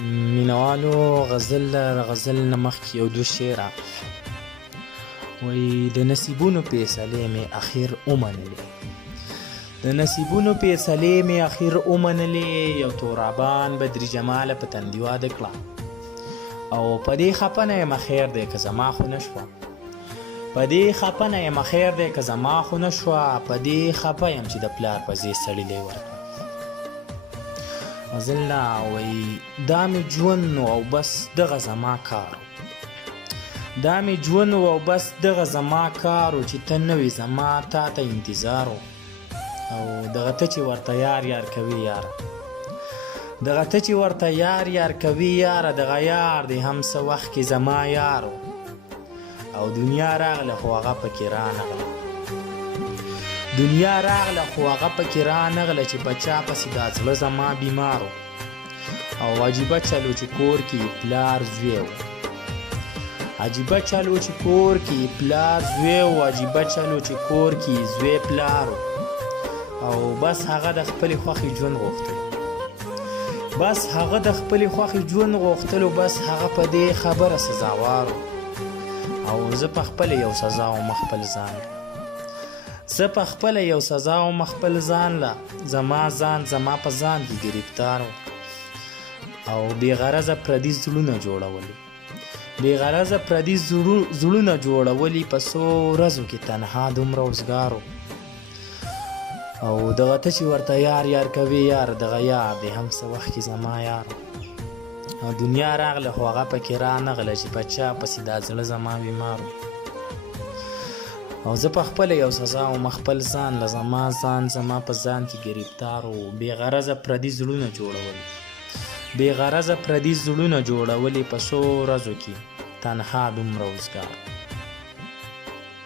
مینوالو غزل نه مخکې یو دوه شعره وایي د نصیبونو فیصلې مې اخر ومنلې، د نصیبونو فیصلې مې اخر ومنلې، یو تورابان بدري جماله په تندي واده کړه او په دې خفه نه یم خیر دی که زما خو نه شوه، په دې خفه نه یم خیر دی که زما خو نه شوه، په دې خفه یم چې د پلار په ځای سړیلی ورکړه. غزله وایي دا مې ژوند او بس دغه زما کار، دا مې ژوند او بس دغه زما کار چې ته نه وې زما تا ته انتظار او دغه ته چې ورته یار کوي یاره، دغه ته چې ورته یار کوي یاره، دغه یار دی هم څه وخت کې زما یارو او دنیا راغله خو هغه پکې رانغله، دنیا راغله خو هغه پکې رانغله چې بچا پسې دا زړه زما بیمارو او عجیبه چلو چې کور کې پلار زوی و، عجیبه چلو چې کور کې پلار زوی و، عجیبه چلو چې کور کې زوی پلارو او بس هغه د خپلې خوښې ژوند غوښتل، بس هغه د خپلې خوښې ژوند غوښتل او بس هغه په دې خبره سزاوارو او زه په خپله یو سزا وم خپل ځان، زه په خپله یو سزا وم خپل ځان له، زما ځان زما په ځان کې ګرفتار او بې غرضه پردي زړونه جوړولي، بې غرضه پردي زړونه جوړولي، په څو ورځو کې تنها دومره اوزګارو او دغه ته چې ورته یار کوي یار، دغه یار دی هم څه وخت کې زما یار او دنیا راغله خو هغه پکې رانغله چې بچا پسې دا زړه زما بیمارو او زه په خپله یو سزا وم خپل ځان له، زما ځان زما په ځان کې ګرفتار و، بې غرضه پردي زړونه جوړولي، بې غرضه پردي زړونه جوړولي، په څو ورځو کې تنها دومره اوزګار.